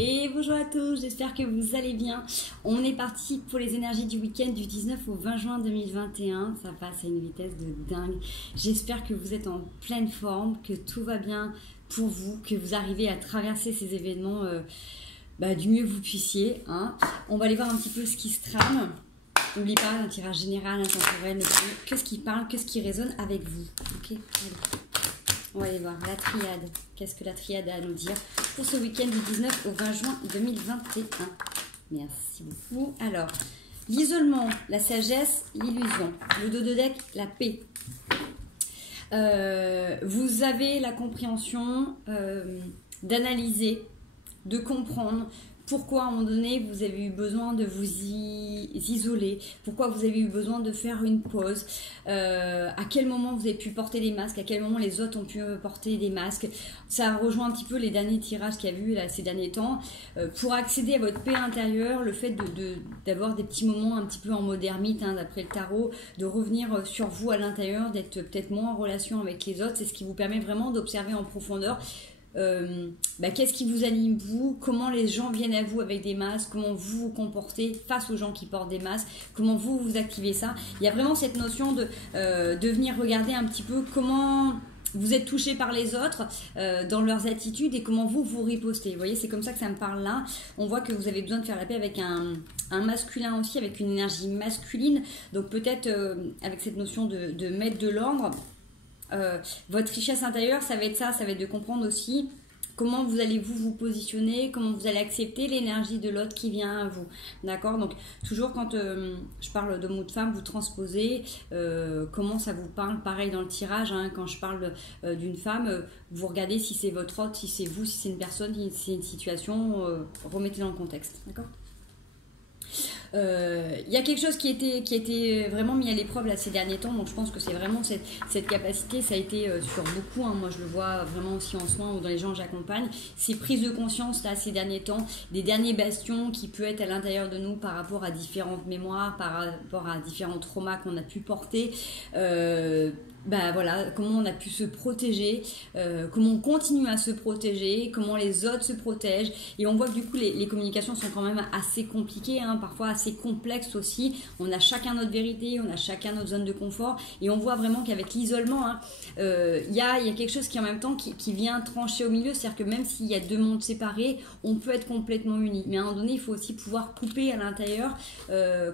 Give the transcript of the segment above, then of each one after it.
Et bonjour à tous, j'espère que vous allez bien. On est parti pour les énergies du week-end du 19 au 20 juin 2021. Ça passe à une vitesse de dingue. J'espère que vous êtes en pleine forme, que tout va bien pour vous, que vous arrivez à traverser ces événements du mieux que vous puissiez. Hein. On va aller voir un petit peu ce qui se trame. N'oubliez pas, un tirage général, intemporel, que ce qui parle, que ce qui résonne avec vous. Ok, allez. On va aller voir la triade. Qu'est-ce que la triade a à nous dire pour ce week-end du 19 au 20 juin 2021. Merci beaucoup. Alors, l'isolement, la sagesse, l'illusion. Le dos de deck, la paix. Vous avez la compréhension d'analyser, de comprendre pourquoi à un moment donné vous avez eu besoin de vous isoler, pourquoi vous avez eu besoin de faire une pause, à quel moment vous avez pu porter des masques, à quel moment les autres ont pu porter des masques. Ça rejoint un petit peu les derniers tirages qu'il y a eu là, ces derniers temps. Pour accéder à votre paix intérieure, le fait d'avoir des petits moments un petit peu en mode ermite, hein, d'après le tarot, de revenir sur vous à l'intérieur, d'être peut-être moins en relation avec les autres, c'est ce qui vous permet vraiment d'observer en profondeur qu'est-ce qui vous anime vous, comment les gens viennent à vous avec des masques, comment vous vous comportez face aux gens qui portent des masques, comment vous activez ça. Il y a vraiment cette notion de venir regarder un petit peu comment vous êtes touché par les autres dans leurs attitudes et comment vous ripostez. Vous voyez, c'est comme ça que ça me parle là. On voit que vous avez besoin de faire la paix avec un masculin aussi, avec une énergie masculine. Donc peut-être avec cette notion de mettre de l'ordre. Votre richesse intérieure, ça va être ça, ça va être de comprendre aussi comment vous allez vous positionner, comment vous allez accepter l'énergie de l'autre qui vient à vous. D'accord? Donc, toujours quand je parle d'homme ou de femme, vous transposez comment ça vous parle. Pareil dans le tirage, hein, quand je parle d'une femme, vous regardez si c'est votre autre, si c'est vous, si c'est une personne, si c'est une situation, remettez dans le contexte. D'accord? Il y a quelque chose qui a été vraiment mis à l'épreuve là, ces derniers temps, donc je pense que c'est vraiment cette capacité, ça a été sur beaucoup, hein, moi je le vois vraiment aussi en soins ou dans les gens que j'accompagne, ces prises de conscience là, ces derniers temps, des derniers bastions qui peuvent être à l'intérieur de nous par rapport à différentes mémoires, par rapport à différents traumas qu'on a pu porter. Voilà, comment on a pu se protéger, comment on continue à se protéger, comment les autres se protègent. Et on voit que du coup les communications sont quand même assez compliquées, hein, parfois assez complexes aussi. On a chacun notre vérité, on a chacun notre zone de confort. Et on voit vraiment qu'avec l'isolement, hein, y a quelque chose qui en même temps qui vient trancher au milieu. C'est-à-dire que même s'il y a deux mondes séparés, on peut être complètement unis. Mais à un moment donné, il faut aussi pouvoir couper à l'intérieur,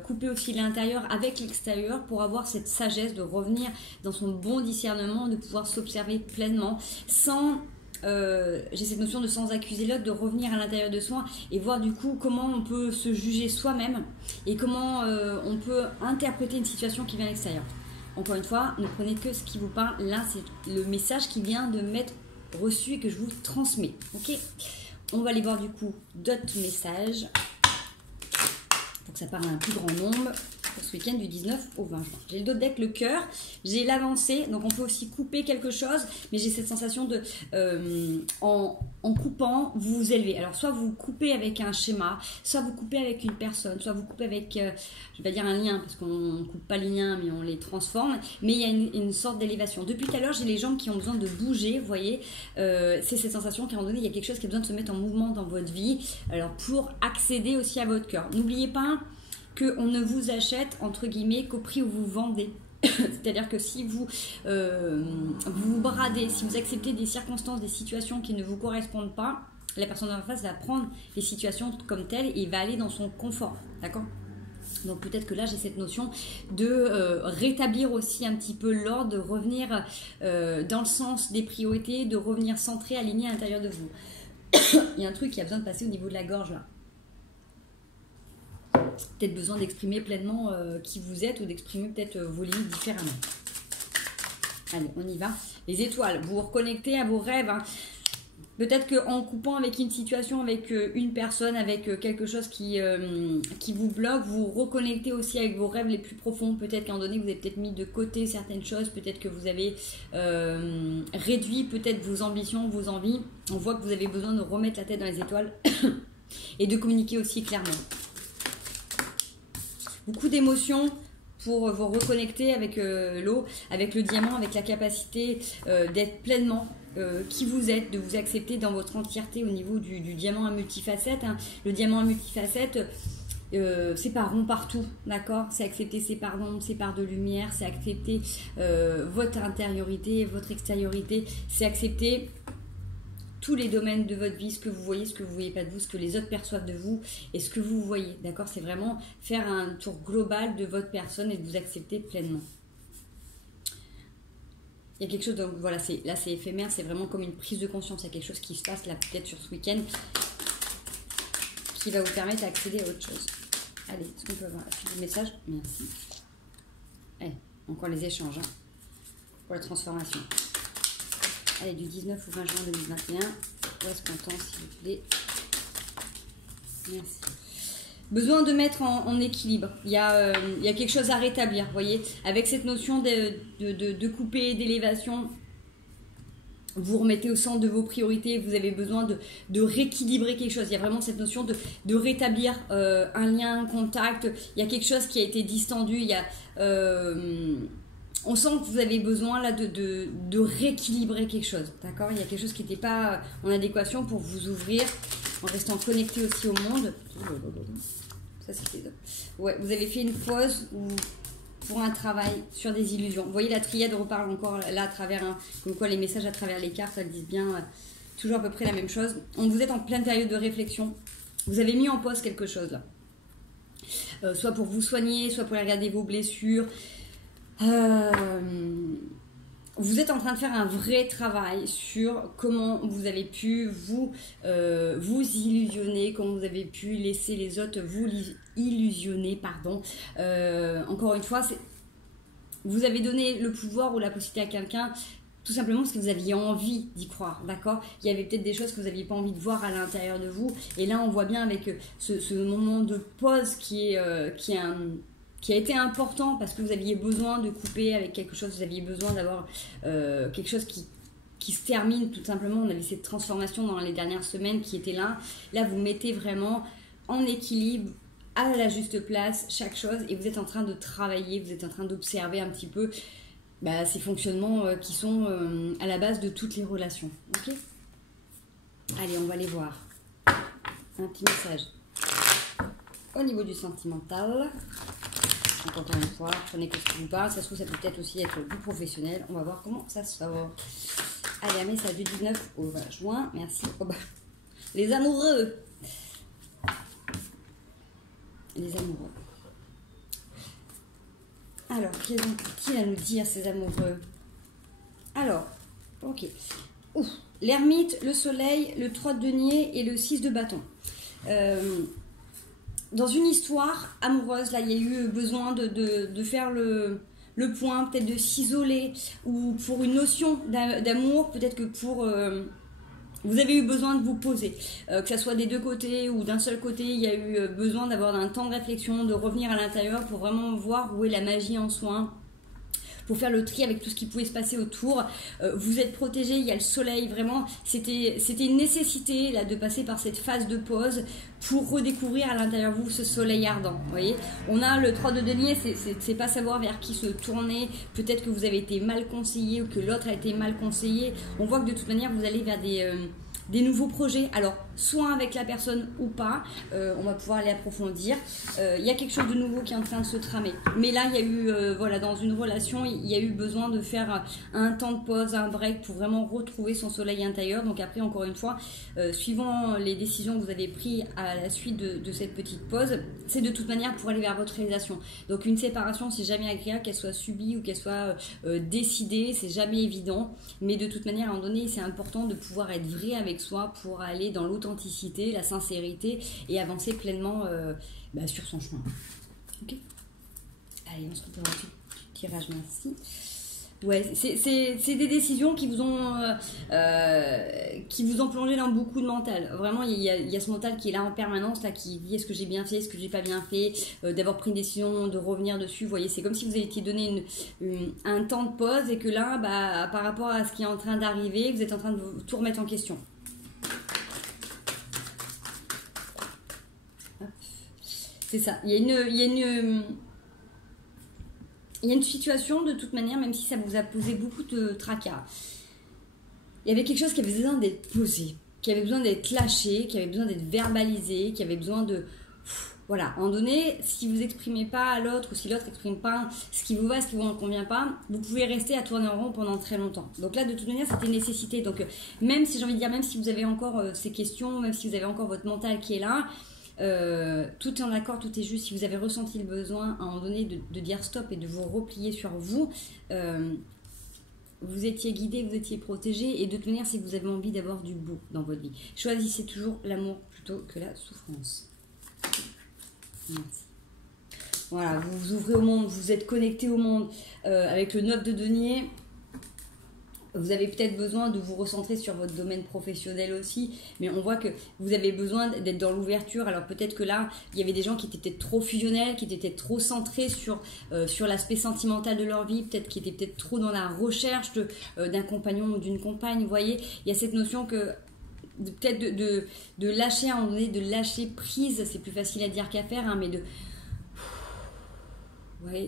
couper aussi l'intérieur avec l'extérieur pour avoir cette sagesse de revenir dans son bon discernement, de pouvoir s'observer pleinement sans j'ai cette notion de sans accuser l'autre, de revenir à l'intérieur de soi et voir du coup comment on peut se juger soi-même et comment on peut interpréter une situation qui vient à l'extérieur. Encore une fois, ne prenez que ce qui vous parle. Là, c'est le message qui vient de m'être reçu et que je vous transmets. Ok, on va aller voir du coup d'autres messages pour que ça parle à un plus grand nombre. Pour ce week-end du 19 au 20 juin. J'ai le dos de deck, le cœur, j'ai l'avancée, donc on peut aussi couper quelque chose, mais j'ai cette sensation de, en coupant, vous vous élevez. Alors soit vous coupez avec un schéma, soit vous coupez avec une personne, soit vous coupez avec, je vais pas dire un lien, parce qu'on ne coupe pas les liens, mais on les transforme, mais il y a une sorte d'élévation. Depuis tout à l'heure, j'ai les jambes qui ont besoin de bouger, vous voyez, c'est cette sensation qu'à un moment donné, il y a quelque chose qui a besoin de se mettre en mouvement dans votre vie, alors pour accéder aussi à votre cœur. N'oubliez pas qu'on ne vous achète, entre guillemets, qu'au prix où vous vendez. C'est-à-dire que si vous vous bradez, si vous acceptez des circonstances, des situations qui ne vous correspondent pas, la personne en face va prendre les situations comme telles et va aller dans son confort. D'accord ? Donc peut-être que là j'ai cette notion de rétablir aussi un petit peu l'ordre, de revenir dans le sens des priorités, de revenir centré, aligné à l'intérieur de vous. Il y a un truc qui a besoin de passer au niveau de la gorge là. Peut-être besoin d'exprimer pleinement qui vous êtes ou d'exprimer peut-être vos limites différemment. Allez, on y va. Les étoiles, vous vous reconnectez à vos rêves. Hein. Peut-être qu'en coupant avec une situation, avec une personne, avec quelque chose qui vous bloque, vous vous reconnectez aussi avec vos rêves les plus profonds. Peut-être qu'à un moment donné, vous avez peut-être mis de côté certaines choses. Peut-être que vous avez réduit peut-être vos ambitions, vos envies. On voit que vous avez besoin de remettre la tête dans les étoiles et de communiquer aussi clairement. Beaucoup d'émotions pour vous reconnecter avec l'eau, avec le diamant, avec la capacité d'être pleinement qui vous êtes, de vous accepter dans votre entièreté au niveau du diamant à multifacette. Hein. Le diamant à multifacette, c'est pas rond partout, d'accord? C'est accepter ses parts d'ombre, ses parts de lumière, c'est accepter votre intériorité, votre extériorité, c'est accepter tous les domaines de votre vie, ce que vous voyez, ce que vous voyez pas de vous, ce que les autres perçoivent de vous et ce que vous voyez, d'accord? C'est vraiment faire un tour global de votre personne et de vous accepter pleinement. Il y a quelque chose, donc voilà, là c'est éphémère, c'est vraiment comme une prise de conscience, il y a quelque chose qui se passe là peut-être sur ce week-end qui va vous permettre d'accéder à autre chose. Allez, est-ce qu'on peut avoir la suite du message? Merci. Allez, encore les échanges hein, pour la transformation. Allez, du 19 au 20 juin 2021. Où est-ce qu'on tend, s'il vous plaît? Merci. Besoin de mettre en équilibre. Il y a quelque chose à rétablir, vous voyez. Avec cette notion de couper, d'élévation, vous remettez au centre de vos priorités, vous avez besoin de rééquilibrer quelque chose. Il y a vraiment cette notion de rétablir un lien, un contact. Il y a quelque chose qui a été distendu. Il y a... on sent que vous avez besoin là de rééquilibrer quelque chose, d'accord? Il y a quelque chose qui n'était pas en adéquation pour vous ouvrir en restant connecté aussi au monde. Ça c'était... Ouais, vous avez fait une pause pour un travail sur des illusions. Vous voyez, la triade reparle encore là à travers comme quoi les messages à travers les cartes, elles disent bien toujours à peu près la même chose. Donc vous êtes en pleine période de réflexion. Vous avez mis en pause quelque chose là. Soit pour vous soigner, soit pour regarder vos blessures. Vous êtes en train de faire un vrai travail sur comment vous avez pu vous illusionner, comment vous avez pu laisser les autres vous illusionner, pardon. Encore une fois, vous avez donné le pouvoir ou la possibilité à quelqu'un tout simplement parce que vous aviez envie d'y croire, d'accord? Il y avait peut-être des choses que vous n'aviez pas envie de voir à l'intérieur de vous, et là on voit bien avec ce moment de pause qui a été important parce que vous aviez besoin de couper avec quelque chose, vous aviez besoin d'avoir quelque chose qui se termine tout simplement. On avait cette transformation dans les dernières semaines qui était là. Là, vous mettez vraiment en équilibre, à la juste place, chaque chose, et vous êtes en train de travailler, vous êtes en train d'observer un petit peu ces fonctionnements qui sont à la base de toutes les relations. Ok? Allez, on va les voir. Un petit message. Au niveau du sentimental... Donc, encore une fois, prenez que ce qui vous parle. Ça se trouve, ça peut peut-être aussi être du professionnel. On va voir comment ça sort. Allez, un message du 19 au 20 juin. Merci. Oh bah. Les amoureux. Les amoureux. Alors, qu'est-il à nous dire, ces amoureux? Alors, ok. L'ermite, le soleil, le 3 de denier et le 6 de bâton. Dans une histoire amoureuse, là, il y a eu besoin de faire le point, peut-être de s'isoler, ou pour une notion d'amour, peut-être que pour... vous avez eu besoin de vous poser, que ce soit des deux côtés ou d'un seul côté, il y a eu besoin d'avoir un temps de réflexion, de revenir à l'intérieur pour vraiment voir où est la magie en soi, pour faire le tri avec tout ce qui pouvait se passer autour. Vous êtes protégé, il y a le soleil, vraiment, c'était une nécessité là, de passer par cette phase de pause pour redécouvrir à l'intérieur de vous ce soleil ardent. Vous voyez, on a le 3 de denier, c'est pas savoir vers qui se tourner, peut-être que vous avez été mal conseillé ou que l'autre a été mal conseillé. On voit que de toute manière, vous allez vers des nouveaux projets, alors soit avec la personne ou pas, on va pouvoir aller approfondir. Il y a quelque chose de nouveau qui est en train de se tramer, mais là il y a eu voilà, dans une relation il y a eu besoin de faire un temps de pause, un break pour vraiment retrouver son soleil intérieur. Donc après, encore une fois, suivant les décisions que vous avez prises à la suite de cette petite pause, c'est de toute manière pour aller vers votre réalisation. Donc une séparation, c'est jamais agréable, qu'elle soit subie ou qu'elle soit décidée, c'est jamais évident, mais de toute manière à un moment donné c'est important de pouvoir être vrai avec soi pour aller dans l'authenticité, la sincérité et avancer pleinement sur son chemin. Ok. Allez, on se retrouve ensuite du tirage, merci. Ouais, c'est des décisions qui vous ont plongé dans beaucoup de mental. Vraiment, il y a ce mental qui est là en permanence, là, qui dit est-ce que j'ai bien fait, est-ce que j'ai pas bien fait, d'avoir pris une décision, de revenir dessus. Vous voyez, c'est comme si vous avez été donné un temps de pause et que là, par rapport à ce qui est en train d'arriver, vous êtes en train de tout remettre en question. C'est ça. Il y a une situation, de toute manière, même si ça vous a posé beaucoup de tracas, il y avait quelque chose qui avait besoin d'être posé, qui avait besoin d'être lâché, qui avait besoin d'être verbalisé, qui avait besoin de... Voilà, à un moment donné, si vous n'exprimez pas à l'autre ou si l'autre n'exprime pas ce qui vous va, ce qui vous en convient pas, vous pouvez rester à tourner en rond pendant très longtemps. Donc là, de toute manière, c'était une nécessité. Donc même si j'ai envie de dire, même si vous avez encore ces questions, même si vous avez encore votre mental qui est là, tout est en accord, tout est juste. Si vous avez ressenti le besoin à un moment donné de dire stop et de vous replier sur vous, vous étiez guidé, vous étiez protégé, et de toute manière, c'est que vous avez envie d'avoir du beau dans votre vie. Choisissez toujours l'amour plutôt que la souffrance. Merci. Voilà, vous vous ouvrez au monde, vous êtes connecté au monde. Avec le 9 de denier, vous avez peut-être besoin de vous recentrer sur votre domaine professionnel aussi, mais on voit que vous avez besoin d'être dans l'ouverture. Alors peut-être que là, il y avait des gens qui étaient peut-être trop fusionnels, qui étaient peut-être trop centrés sur l'aspect sentimental de leur vie, peut-être qui étaient peut-être trop dans la recherche d'un compagnon ou d'une compagne. Vous voyez, il y a cette notion que peut-être de lâcher à un moment donné, de lâcher prise, c'est plus facile à dire qu'à faire, hein, mais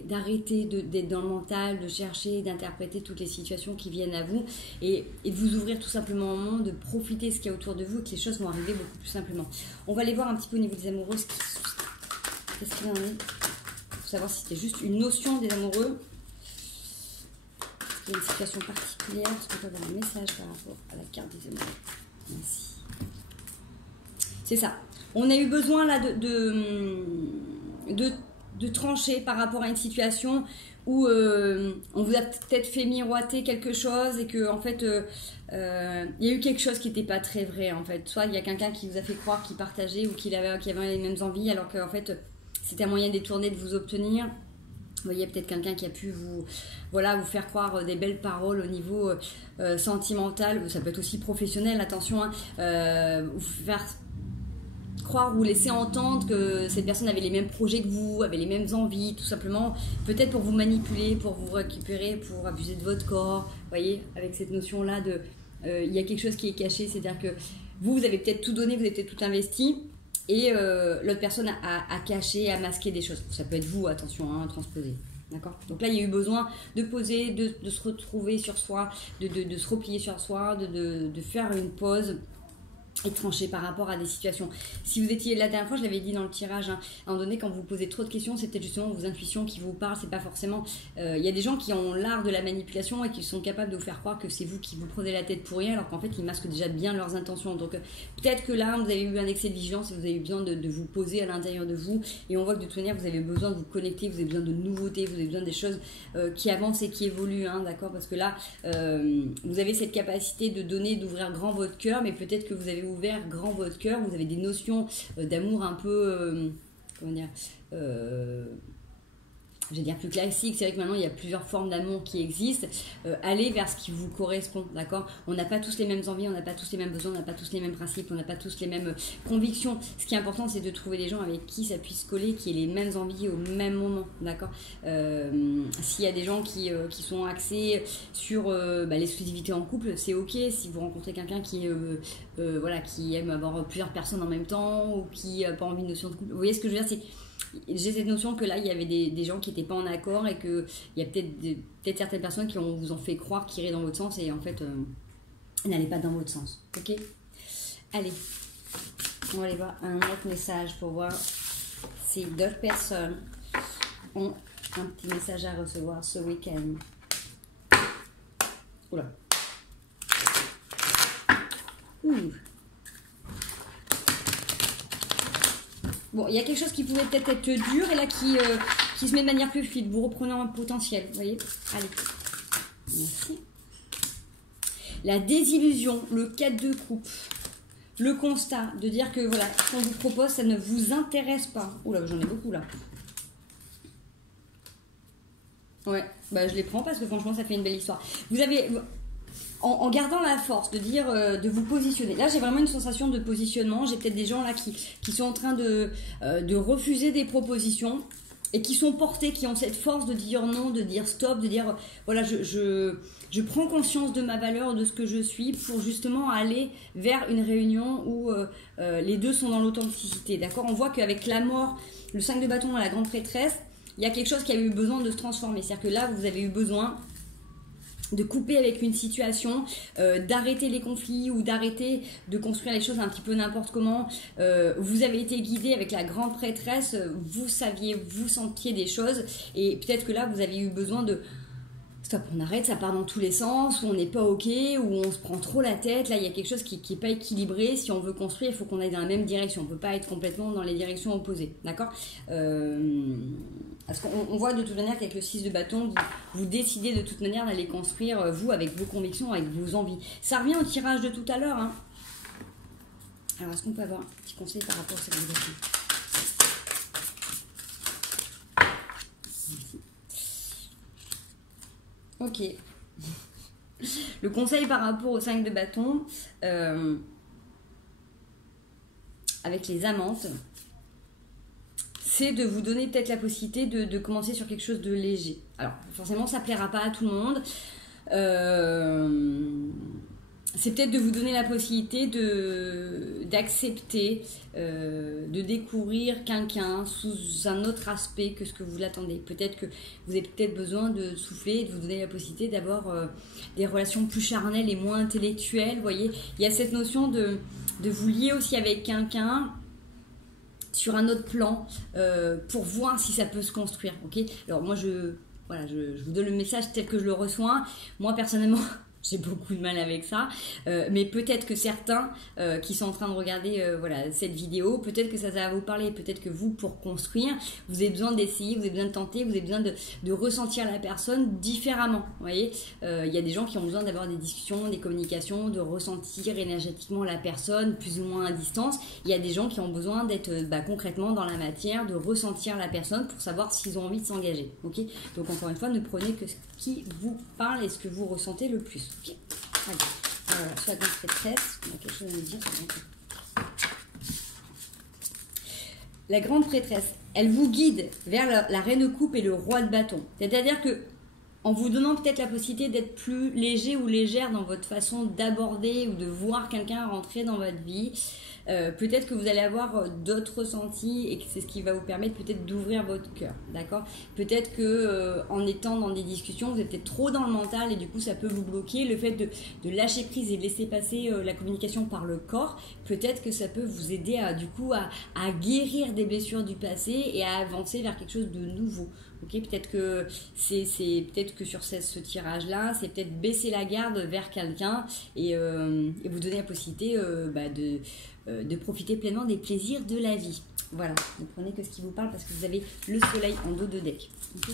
d'arrêter d'être dans le mental, de chercher, d'interpréter toutes les situations qui viennent à vous et de vous ouvrir tout simplement au monde, de profiter de ce qu'il y a autour de vous et que les choses vont arriver beaucoup plus simplement. On va aller voir un petit peu au niveau des amoureux, qu'est-ce qu'il en est, pour savoir si c'était juste une notion des amoureux. Est-ce qu'il y a une situation particulière? Est-ce qu'on peut avoir un message par rapport à la carte des amoureux? Merci. C'est ça. On a eu besoin là de trancher par rapport à une situation où on vous a peut-être fait miroiter quelque chose et que en fait il y a eu quelque chose qui n'était pas très vrai en fait. Soit il y a quelqu'un qui vous a fait croire qu'il partageait ou qu'il avait les mêmes envies alors qu'en fait c'était un moyen détourné de vous obtenir. Vous voyez, peut-être quelqu'un qui a pu vous faire croire des belles paroles au niveau sentimental, ça peut être aussi professionnel, attention, hein, vous faire croire ou laisser entendre que cette personne avait les mêmes projets que vous, avait les mêmes envies, tout simplement, peut-être pour vous manipuler, pour vous récupérer, pour abuser de votre corps. Vous voyez, avec cette notion-là de il y a quelque chose qui est caché, c'est-à-dire que vous avez peut-être tout donné, vous avez peut-être tout investi, et l'autre personne a caché, a masqué des choses. Ça peut être vous, attention, hein, transposer. D'accord. Donc là, il y a eu besoin de poser, de se retrouver sur soi, de se replier sur soi, de faire une pause et trancher par rapport à des situations. Si vous étiez, la dernière fois je l'avais dit dans le tirage, hein, à un moment donné quand vous posez trop de questions, c'est peut-être justement vos intuitions qui vous parlent, c'est pas forcément... Il y a des gens qui ont l'art de la manipulation et qui sont capables de vous faire croire que c'est vous qui vous prenez la tête pour rien alors qu'en fait ils masquent déjà bien leurs intentions. Donc peut-être que là vous avez eu un excès de vigilance et vous avez eu besoin de vous poser à l'intérieur de vous, et on voit que de toute manière vous avez besoin de vous connecter, vous avez besoin de nouveautés, vous avez besoin des choses qui avancent et qui évoluent, hein, d'accord, parce que là vous avez cette capacité de donner, d'ouvrir grand votre cœur, mais peut-être que vous avez ouvert grand votre cœur, vous avez des notions d'amour un peu, comment dire, je vais dire plus classique. C'est vrai que maintenant il y a plusieurs formes d'amour qui existent. Allez vers ce qui vous correspond, d'accord. On n'a pas tous les mêmes envies, on n'a pas tous les mêmes besoins, on n'a pas tous les mêmes principes, on n'a pas tous les mêmes convictions. Ce qui est important, c'est de trouver des gens avec qui ça puisse coller, qui aient les mêmes envies au même moment, d'accord. S'il y a des gens qui sont axés sur l'exclusivité en couple, c'est ok. Si vous rencontrez quelqu'un qui aime avoir plusieurs personnes en même temps ou qui n'a pas envie de notion de couple, vous voyez ce que je veux dire, j'ai cette notion que là il y avait des gens qui n'étaient pas en accord et qu'il y a peut-être certaines personnes qui vous ont fait croire qu'ils iraient dans votre sens et en fait n'allaient pas dans votre sens. Ok, allez, on va aller voir un autre message pour voir si d'autres personnes ont un petit message à recevoir ce week-end. Oula. Ouh. Bon, il y a quelque chose qui pouvait peut-être être dur et là qui se met de manière plus fluide. Vous reprenez un potentiel, vous voyez. Allez. Merci. La désillusion, le 4 de coupe, le constat de dire que voilà, ce qu'on vous propose, ça ne vous intéresse pas. Oula, j'en ai beaucoup là. Ouais, bah je les prends parce que franchement, ça fait une belle histoire. Vous avez... En gardant la force de dire, de vous positionner. Là, j'ai vraiment une sensation de positionnement. J'ai peut-être des gens là qui sont en train de refuser des propositions et qui sont portés, qui ont cette force de dire non, de dire stop, de dire voilà, je prends conscience de ma valeur, de ce que je suis pour justement aller vers une réunion où les deux sont dans l'authenticité. D'accord ? On voit qu'avec la mort, le 5 de bâton à la grande prêtresse, il y a quelque chose qui a eu besoin de se transformer. C'est-à-dire que là, vous avez eu besoin de couper avec une situation, d'arrêter les conflits ou d'arrêter de construire les choses un petit peu n'importe comment. Vous avez été guidé avec la grande prêtresse, vous saviez, vous sentiez des choses et peut-être que là vous avez eu besoin de stop, on arrête, ça part dans tous les sens, ou on n'est pas ok, ou on se prend trop la tête, là il y a quelque chose qui n'est pas équilibré, si on veut construire il faut qu'on aille dans la même direction, on ne peut pas être complètement dans les directions opposées, d'accord. Parce qu'on voit de toute manière qu'avec le 6 de bâton, vous décidez de toute manière d'aller construire, vous, avec vos convictions, avec vos envies. Ça revient au tirage de tout à l'heure. Hein. Alors, est-ce qu'on peut avoir un petit conseil par rapport à cette vibration? Ok. Le conseil par rapport au 5 de bâton, avec les amantes, c'est de vous donner peut-être la possibilité de commencer sur quelque chose de léger. Alors, forcément, ça ne plaira pas à tout le monde. C'est peut-être de vous donner la possibilité d'accepter, de découvrir quelqu'un sous un autre aspect que ce que vous l'attendez. Peut-être que vous avez peut-être besoin de souffler et de vous donner la possibilité d'avoir des relations plus charnelles et moins intellectuelles. Vous voyez, il y a cette notion de vous lier aussi avec quelqu'un sur un autre plan pour voir si ça peut se construire. Okay, alors moi, je vous donne le message tel que je le reçois. Moi, personnellement, j'ai beaucoup de mal avec ça, mais peut-être que certains qui sont en train de regarder cette vidéo, peut-être que ça va vous parler, peut-être que vous, pour construire, vous avez besoin d'essayer, vous avez besoin de tenter, vous avez besoin de ressentir la personne différemment. Vous voyez, il y a des gens qui ont besoin d'avoir des discussions, des communications, de ressentir énergétiquement la personne plus ou moins à distance. Il y a des gens qui ont besoin d'être concrètement dans la matière, de ressentir la personne pour savoir s'ils ont envie de s'engager. Okay, donc encore une fois, ne prenez que ce qui vous parle et ce que vous ressentez le plus. Okay. Allez. Voilà, sur la grande prêtresse, on a quelque chose à nous dire. La grande prêtresse, elle vous guide vers la reine de coupe et le roi de bâton. C'est-à-dire que en vous donnant peut-être la possibilité d'être plus léger ou légère dans votre façon d'aborder ou de voir quelqu'un rentrer dans votre vie, peut-être que vous allez avoir d'autres ressentis et que c'est ce qui va vous permettre peut-être d'ouvrir votre cœur, d'accord. Peut-être que en étant dans des discussions, vous êtes peut-être trop dans le mental et du coup ça peut vous bloquer. Le fait de lâcher prise et de laisser passer la communication par le corps, peut-être que ça peut vous aider à guérir des blessures du passé et à avancer vers quelque chose de nouveau. Okay, peut-être que peut-être que sur ce tirage-là, c'est peut-être baisser la garde vers quelqu'un et vous donner la possibilité de profiter pleinement des plaisirs de la vie. Voilà, ne prenez que ce qui vous parle parce que vous avez le soleil en dos de deck. Okay.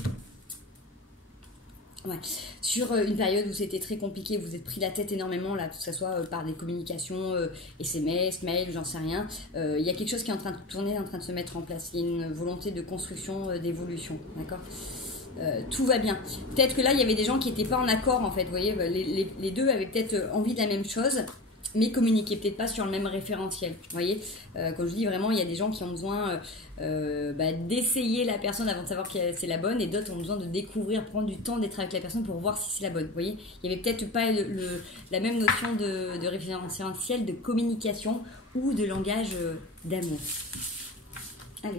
Ouais. Sur une période où c'était très compliqué, vous êtes pris la tête énormément, là, que ce soit par des communications, SMS, mail, j'en sais rien, il y a quelque chose qui est en train de tourner, en train de se mettre en place. Il y a une volonté de construction, d'évolution, d'accord. Tout va bien. Peut-être que là, il y avait des gens qui n'étaient pas en accord, en fait, vous voyez, les deux avaient peut-être envie de la même chose, mais communiquaient peut-être pas sur le même référentiel. Vous voyez, comme je dis, vraiment, il y a des gens qui ont besoin d'essayer la personne avant de savoir que c'est la bonne, et d'autres ont besoin de découvrir, prendre du temps d'être avec la personne pour voir si c'est la bonne. Vous voyez, il y avait peut-être pas la même notion de référentiel, de communication ou de langage d'amour. Allez.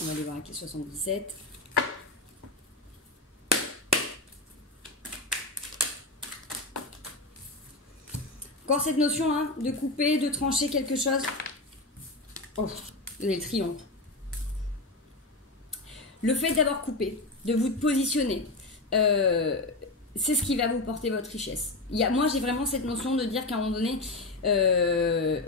On va aller voir avec les 77. Encore cette notion de couper, de trancher quelque chose. Oh, vous avez le triomphe. Le fait d'avoir coupé, de vous positionner, c'est ce qui va vous porter votre richesse. Moi, j'ai vraiment cette notion de dire qu'à un moment donné,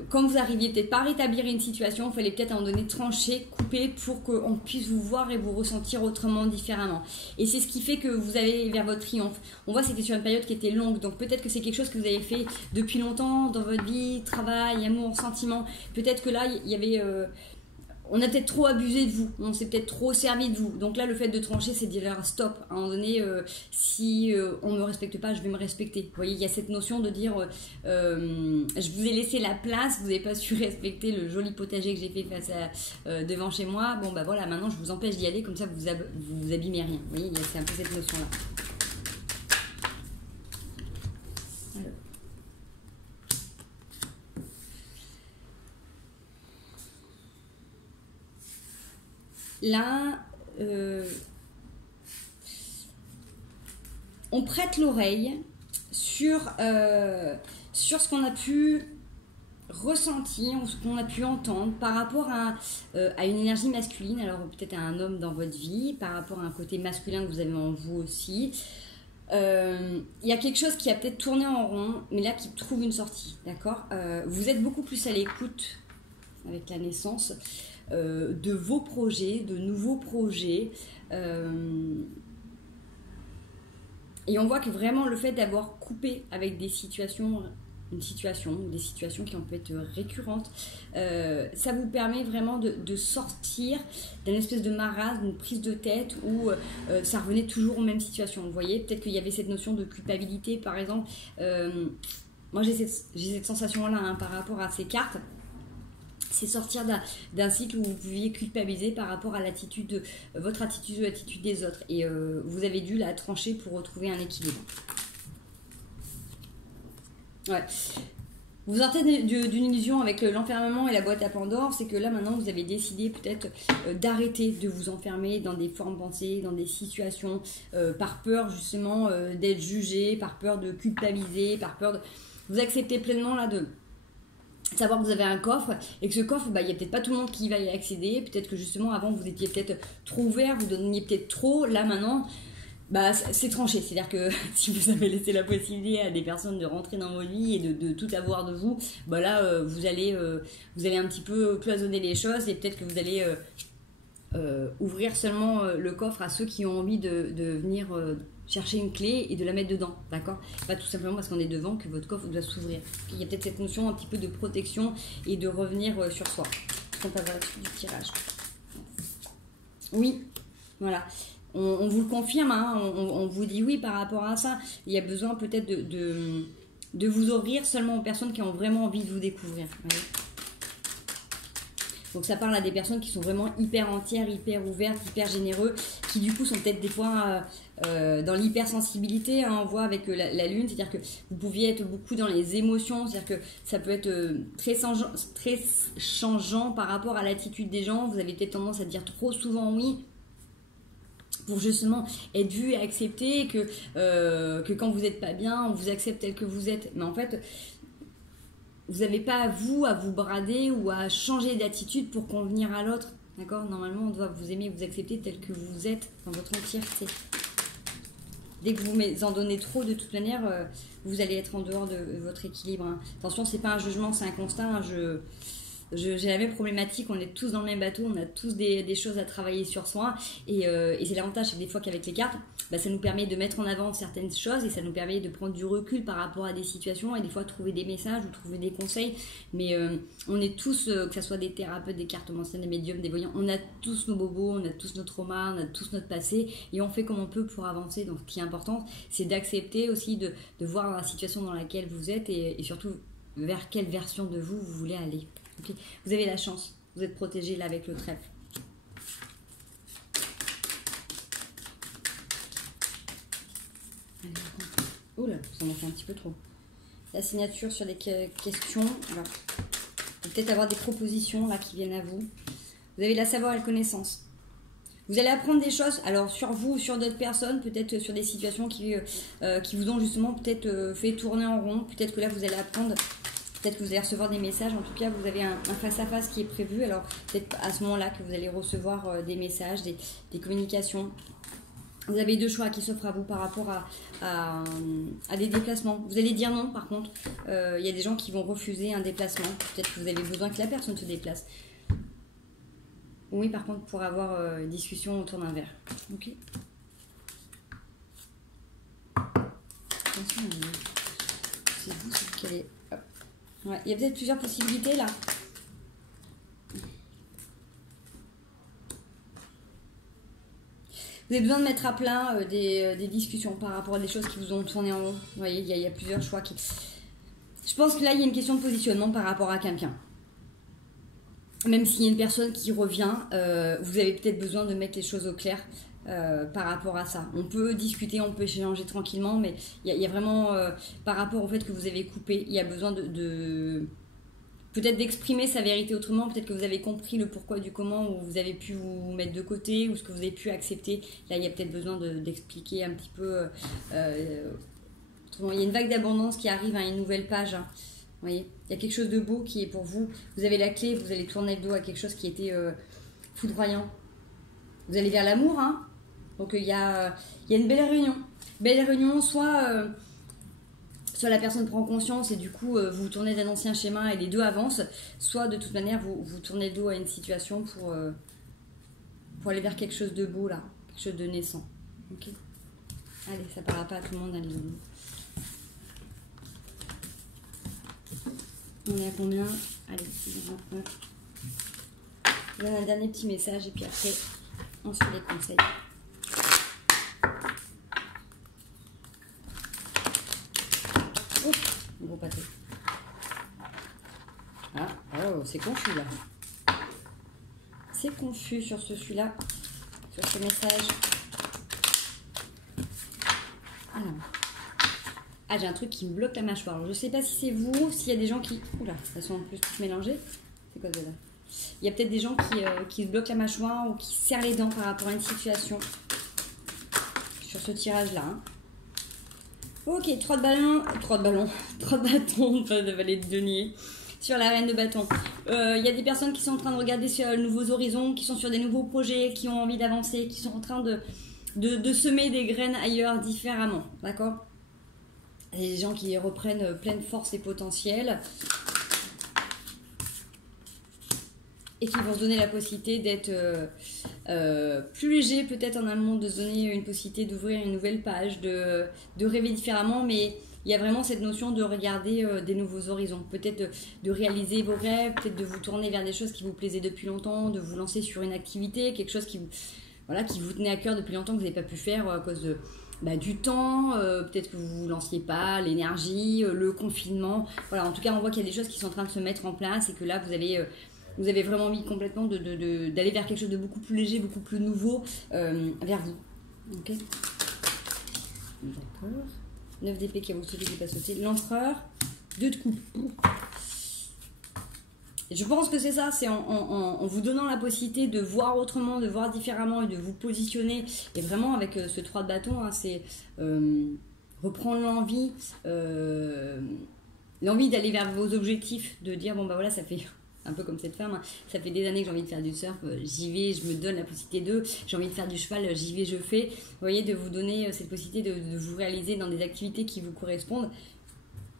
quand vous arriviez peut-être pas à rétablir une situation, il fallait peut-être à un moment donné trancher, couper pour qu'on puisse vous voir et vous ressentir autrement, différemment. Et c'est ce qui fait que vous allez vers votre triomphe. On voit que c'était sur une période qui était longue, donc peut-être que c'est quelque chose que vous avez fait depuis longtemps dans votre vie, travail, amour, sentiment. Peut-être que là, il y avait... on a peut-être trop abusé de vous, on s'est peut-être trop servi de vous. Donc là, le fait de trancher, c'est de dire stop. À un moment donné, si on ne me respecte pas, je vais me respecter. Vous voyez, il y a cette notion de dire je vous ai laissé la place, vous n'avez pas su respecter le joli potager que j'ai fait face à, devant chez moi. Bon, bah voilà, maintenant je vous empêche d'y aller, comme ça vous abîmez rien. Vous voyez, c'est un peu cette notion-là. Alors. Là, on prête l'oreille sur ce qu'on a pu ressentir ou ce qu'on a pu entendre par rapport à une énergie masculine, alors peut-être à un homme dans votre vie, par rapport à un côté masculin que vous avez en vous aussi. Il y a quelque chose qui a peut-être tourné en rond, mais là qui trouve une sortie, d'accord. Vous êtes beaucoup plus à l'écoute avec la naissance de vos projets, de nouveaux projets. Et on voit que vraiment le fait d'avoir coupé avec des situations, une situation ou des situations qui ont pu être récurrentes, ça vous permet vraiment de sortir d'une espèce de marasme, d'une prise de tête où ça revenait toujours aux mêmes situations. Vous voyez, peut-être qu'il y avait cette notion de culpabilité, par exemple. Moi, j'ai cette sensation-là hein, par rapport à ces cartes. C'est sortir d'un cycle où vous pouviez culpabiliser par rapport à l'attitude, votre attitude ou l'attitude des autres. Et vous avez dû la trancher pour retrouver un équilibre. Ouais. Vous sortez d'une illusion avec l'enfermement et la boîte à Pandore, c'est que là maintenant vous avez décidé peut-être d'arrêter de vous enfermer dans des formes pensées, dans des situations, par peur justement d'être jugé, par peur de culpabiliser, par peur de... Vous acceptez pleinement là de savoir que vous avez un coffre et que ce coffre, il n'y a peut-être pas tout le monde qui va y accéder, peut-être que justement avant vous étiez peut-être trop ouvert, vous donniez peut-être trop, là maintenant... c'est tranché, c'est-à-dire que si vous avez laissé la possibilité à des personnes de rentrer dans vos vies et de tout avoir de vous, là vous allez un petit peu cloisonner les choses et peut-être que vous allez ouvrir seulement le coffre à ceux qui ont envie de venir chercher une clé et de la mettre dedans, d'accord? Pas tout simplement parce qu'on est devant que votre coffre doit s'ouvrir. Il y a peut-être cette notion un petit peu de protection et de revenir sur soi. On va voir la suite du tirage. Oui, voilà. On vous le confirme, hein, on vous dit oui par rapport à ça. Il y a besoin peut-être de vous ouvrir seulement aux personnes qui ont vraiment envie de vous découvrir. Voyez. Donc ça parle à des personnes qui sont vraiment hyper entières, hyper ouvertes, hyper généreux, qui du coup sont peut-être des fois dans l'hypersensibilité, hein, on voit avec la lune, c'est-à-dire que vous pouviez être beaucoup dans les émotions, c'est-à-dire que ça peut être très changeant par rapport à l'attitude des gens. Vous avez peut-être tendance à dire trop souvent oui, pour justement être vu et accepté, que quand vous n'êtes pas bien, on vous accepte tel que vous êtes. Mais en fait, vous n'avez pas à vous brader ou à changer d'attitude pour convenir à l'autre. D'accord? Normalement, on doit vous aimer, vous accepter tel que vous êtes dans votre entièreté. Dès que vous en donnez trop, de toute manière, vous allez être en dehors de votre équilibre. Hein. Attention, c'est pas un jugement, c'est un constat. Hein. J'ai la même problématique, on est tous dans le même bateau, on a tous des choses à travailler sur soi et c'est l'avantage, c'est que des fois qu'avec les cartes, ça nous permet de mettre en avant certaines choses et ça nous permet de prendre du recul par rapport à des situations et des fois trouver des messages ou trouver des conseils, mais on est tous, que ce soit des thérapeutes, des cartomanciens, des médiums, des voyants, on a tous nos bobos, on a tous nos traumas, on a tous notre passé et on fait comme on peut pour avancer. Donc ce qui est important, c'est d'accepter aussi de voir la situation dans laquelle vous êtes et surtout vers quelle version de vous voulez aller. Okay. Vous avez la chance, vous êtes protégé là avec le trèfle. Oula, ça m'en fait un petit peu trop. La signature sur les questions. Alors, peut-être avoir des propositions là qui viennent à vous. Vous avez la savoir et la connaissance. Vous allez apprendre des choses, alors sur vous ou sur d'autres personnes, peut-être sur des situations qui vous ont justement peut-être fait tourner en rond. Peut-être que là vous allez apprendre. Peut-être que vous allez recevoir des messages, en tout cas vous avez un face-à-face qui est prévu, alors peut-être à ce moment-là que vous allez recevoir des messages, des communications. Vous avez deux choix qui s'offrent à vous par rapport à des déplacements. Vous allez dire non par contre, il y a des gens qui vont refuser un déplacement, peut-être que vous avez besoin que la personne se déplace. Oui par contre pour avoir une discussion autour d'un verre. Ok. Attention, c'est vous, c'est quel est... Ouais, il y a peut-être plusieurs possibilités là. Vous avez besoin de mettre à plat des discussions par rapport à des choses qui vous ont tourné en rond. Vous voyez, il y a plusieurs choix qui... Je pense que là, il y a une question de positionnement par rapport à quelqu'un. Même s'il y a une personne qui revient, vous avez peut-être besoin de mettre les choses au clair par rapport à ça. On peut discuter, on peut échanger tranquillement, mais il y a vraiment, par rapport au fait que vous avez coupé, il y a besoin peut-être d'exprimer sa vérité autrement, peut-être que vous avez compris le pourquoi du comment, ou vous avez pu vous mettre de côté, ou ce que vous avez pu accepter. Là, il y a peut-être besoin d'expliquer un petit peu. Autrement, il y a une vague d'abondance qui arrive à une nouvelle page. Hein. Vous voyez, il y a quelque chose de beau qui est pour vous. Vous avez la clé, vous allez tourner le dos à quelque chose qui était foudroyant. Vous allez vers l'amour, hein. Donc il y a une belle réunion. Belle réunion, soit la personne prend conscience et du coup vous tournez d'un ancien schéma et les deux avancent, soit de toute manière vous tournez le dos à une situation pour aller vers quelque chose de beau là, quelque chose de naissant. Ok. Allez, ça parlera pas à tout le monde, allez. On est à combien? Allez, 29. Je donne un dernier petit message et puis après on se fait les conseils. Gros pâté. Ah, oh, c'est confus là. C'est confus sur celui-là, sur ce message. Alors. Ah, j'ai un truc qui me bloque la mâchoire. Alors, je sais pas si c'est vous, s'il y a des gens qui... Oula, elles sont en plus toutes mélangées. C'est quoi ça là? Il y a peut-être des gens qui se bloquent la mâchoire ou qui serrent les dents par rapport à une situation. Sur ce tirage-là. Hein. Ok, 3 de bâtons, pas de valet de denier, sur la reine de bâton. Il y a des personnes qui sont en train de regarder sur de nouveaux horizons, qui sont sur des nouveaux projets, qui ont envie d'avancer, qui sont en train de semer des graines ailleurs différemment, d'accord? Il y a des gens qui reprennent pleine force et potentiel et qui vont se donner la possibilité d'être plus léger peut-être en amont, de se donner une possibilité d'ouvrir une nouvelle page, de rêver différemment, mais il y a vraiment cette notion de regarder des nouveaux horizons, peut-être de réaliser vos rêves, peut-être de vous tourner vers des choses qui vous plaisaient depuis longtemps, de vous lancer sur une activité, quelque chose qui vous tenait à cœur depuis longtemps que vous n'avez pas pu faire à cause du temps, peut-être que vous ne lanciez pas, l'énergie, le confinement. Voilà, en tout cas, on voit qu'il y a des choses qui sont en train de se mettre en place et que là, vous avez vraiment envie complètement d'aller vers quelque chose de beaucoup plus léger, beaucoup plus nouveau vers vous. Ok. D'accord. 9 d'épée qui a vous sauté, qui n'est pas sauté. L'empereur, 2 de coupe. Je pense que c'est ça, c'est en vous donnant la possibilité de voir autrement, de voir différemment et de vous positionner. Et vraiment avec ce 3 de bâton, hein, c'est reprendre l'envie d'aller vers vos objectifs, de dire bon bah voilà, ça fait un peu comme cette femme, hein, ça fait des années que j'ai envie de faire du surf, j'y vais, je me donne la possibilité j'ai envie de faire du cheval, j'y vais, je fais. Vous voyez, de vous donner cette possibilité de vous réaliser dans des activités qui vous correspondent.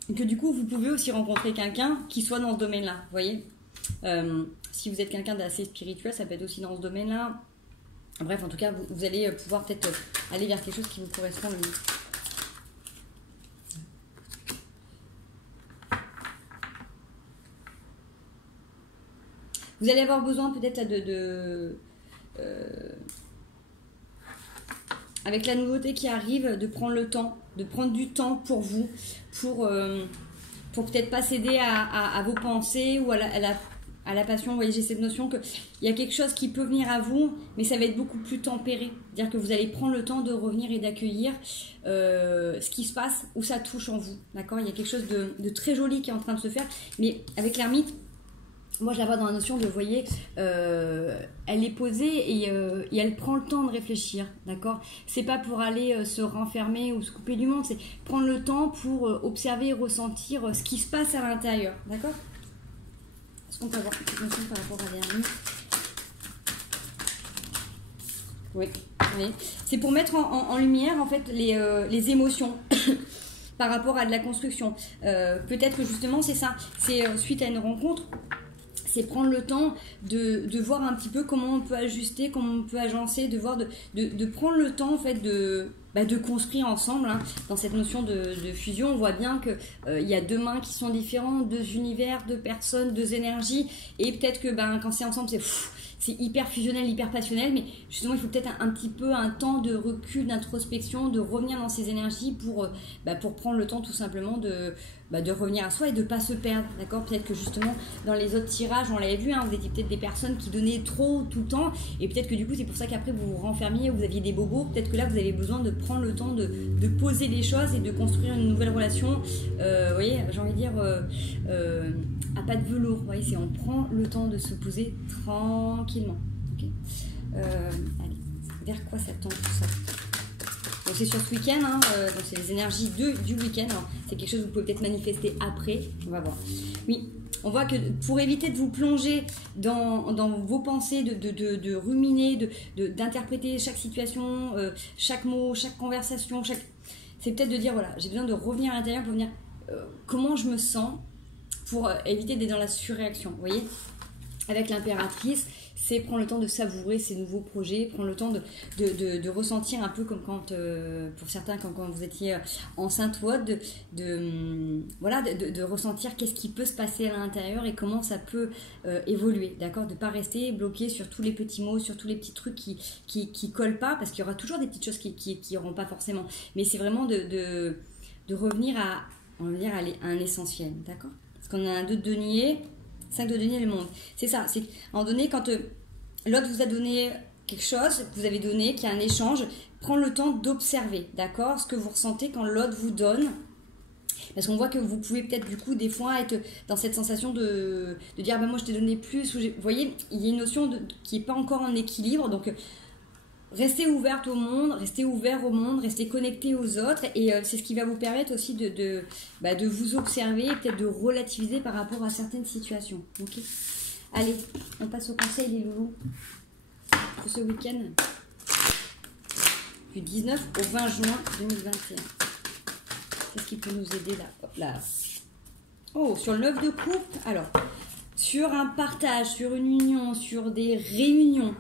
Et que du coup, vous pouvez aussi rencontrer quelqu'un qui soit dans ce domaine-là, vous voyez. Si vous êtes quelqu'un d'assez spirituel, ça peut être aussi dans ce domaine-là. Bref, en tout cas, vous allez pouvoir peut-être aller vers quelque chose qui vous correspond le mieux. Vous allez avoir besoin peut-être avec la nouveauté qui arrive, de prendre le temps, de prendre du temps pour vous, pour peut-être pas céder à vos pensées ou à la passion. Vous voyez, j'ai cette notion qu'il y a quelque chose qui peut venir à vous, mais ça va être beaucoup plus tempéré. C'est-à-dire que vous allez prendre le temps de revenir et d'accueillir ce qui se passe, où ça touche en vous. D'accord ? Il y a quelque chose de très joli qui est en train de se faire. Mais avec l'ermite, moi je la vois dans la notion de, vous voyez, elle est posée et elle prend le temps de réfléchir. D'accord ? C'est pas pour aller se renfermer ou se couper du monde, c'est prendre le temps pour observer et ressentir ce qui se passe à l'intérieur. D'accord ? Est-ce qu'on peut avoir une petite notion par rapport à l'ermite ? Oui. C'est pour mettre en lumière en fait les émotions par rapport à de la construction. Peut-être que justement c'est ça, c'est suite à une rencontre, c'est prendre le temps de voir un petit peu comment on peut ajuster, comment on peut agencer, de prendre le temps en fait de construire ensemble, hein. Dans cette notion de fusion, on voit bien que il y a deux mains qui sont différentes, deux univers, deux personnes, deux énergies, et peut-être que quand c'est ensemble, c'est hyper fusionnel, hyper passionnel, mais justement il faut peut-être un petit peu un temps de recul, d'introspection, de revenir dans ces énergies pour prendre le temps tout simplement de revenir à soi et de ne pas se perdre, d'accord? Peut-être que justement dans les autres tirages, on l'avait vu, hein, vous étiez peut-être des personnes qui donnaient trop tout le temps, et peut-être que du coup c'est pour ça qu'après vous vous renfermiez, vous aviez des bobos, peut-être que là vous avez besoin de prendre le temps de poser les choses et de construire une nouvelle relation, vous voyez, j'ai envie de dire à pas de velours, vous voyez, c'est on prend le temps de se poser tranquillement, ok? Allez, vers quoi ça tend tout ça? Donc c'est sur ce week-end, hein, donc c'est les énergies du week-end. C'est quelque chose que vous pouvez peut-être manifester après. On va voir. Oui, on voit que pour éviter de vous plonger dans vos pensées, de ruminer, d'interpréter chaque situation, chaque mot, chaque conversation, c'est peut-être de dire voilà, j'ai besoin de revenir à l'intérieur pour venir comment je me sens pour éviter d'être dans la surréaction. Vous voyez, avec l'impératrice, c'est prendre le temps de savourer ces nouveaux projets, prendre le temps de ressentir un peu comme quand, pour certains, quand vous étiez enceinte ou autre, de ressentir qu'est-ce qui peut se passer à l'intérieur et comment ça peut évoluer, d'accord? De ne pas rester bloqué sur tous les petits mots, sur tous les petits trucs qui collent pas, parce qu'il y aura toujours des petites choses qui n'iront pas forcément, mais c'est vraiment de revenir à un essentiel, d'accord? Parce qu'on a un 2 de denier, 5 de denier, le monde. C'est ça, c'est à un moment donné, quand l'autre vous a donné quelque chose, vous avez donné, qu'il y a un échange, prendre le temps d'observer, d'accord, ce que vous ressentez quand l'autre vous donne. Parce qu'on voit que vous pouvez peut-être du coup des fois être dans cette sensation de dire moi je t'ai donné plus. Vous voyez, il y a une notion qui n'est pas encore en équilibre, donc restez ouverte au monde, restez ouvert au monde, restez connecté aux autres, et c'est ce qui va vous permettre aussi de vous observer et peut-être de relativiser par rapport à certaines situations. Ok. Allez, on passe au conseil les loulous pour ce week-end du 19 au 20 juin 2021. Qu'est-ce qui peut nous aider là? Hop là. Oh, sur le 9 de coupe, alors sur un partage, sur une union, sur des réunions.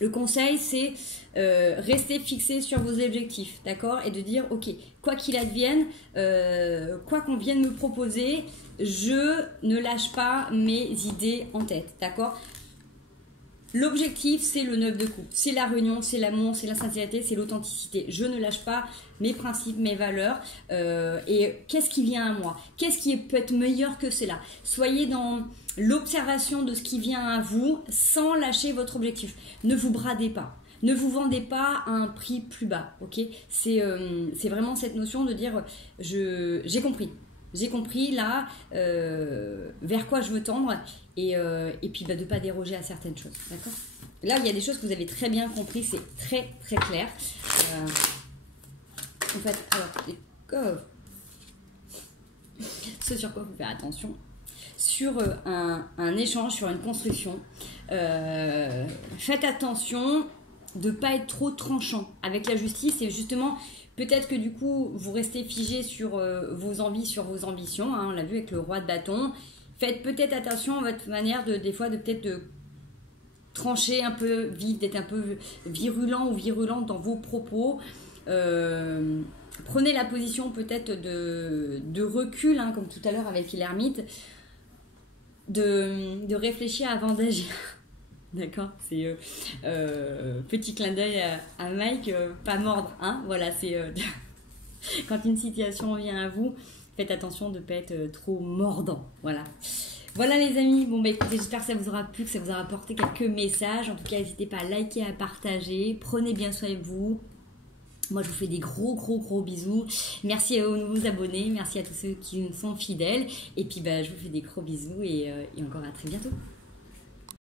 Le conseil, c'est rester fixé sur vos objectifs, d'accord? Et de dire, ok, quoi qu'il advienne, quoi qu'on vienne me proposer, je ne lâche pas mes idées en tête, d'accord? L'objectif, c'est le 9 de coupe, c'est la réunion, c'est l'amour, c'est la sincérité, c'est l'authenticité. Je ne lâche pas mes principes, mes valeurs. Et qu'est-ce qui vient à moi? Qu'est-ce qui peut être meilleur que cela? Soyez dans l'observation de ce qui vient à vous sans lâcher votre objectif. Ne vous bradez pas. Ne vous vendez pas à un prix plus bas. Ok? C'est vraiment cette notion de dire j'ai compris. J'ai compris là vers quoi je veux tendre et puis de ne pas déroger à certaines choses. D'accord? Là, il y a des choses que vous avez très bien compris, c'est très très clair. En fait, alors, ce sur quoi vous faire attention, sur un échange, sur une construction, faites attention de ne pas être trop tranchant avec la justice et justement. Peut-être que du coup, vous restez figé sur vos envies, sur vos ambitions. Hein, on l'a vu avec le roi de bâton. Faites peut-être attention à votre manière des fois de trancher un peu vite, d'être un peu virulent ou virulente dans vos propos. Prenez la position peut-être de recul, hein, comme tout à l'heure avec l'ermite, de réfléchir avant d'agir. D'accord, c'est petit clin d'œil à Mike, pas mordre, hein, voilà, c'est quand une situation vient à vous, faites attention de ne pas être trop mordant, voilà. Voilà les amis, bon bah écoutez, j'espère que ça vous aura plu, que ça vous aura apporté quelques messages, en tout cas n'hésitez pas à liker, à partager, prenez bien soin de vous. Moi, je vous fais des gros bisous. Merci aux nouveaux abonnés, merci à tous ceux qui nous sont fidèles, et puis je vous fais des gros bisous et encore à très bientôt.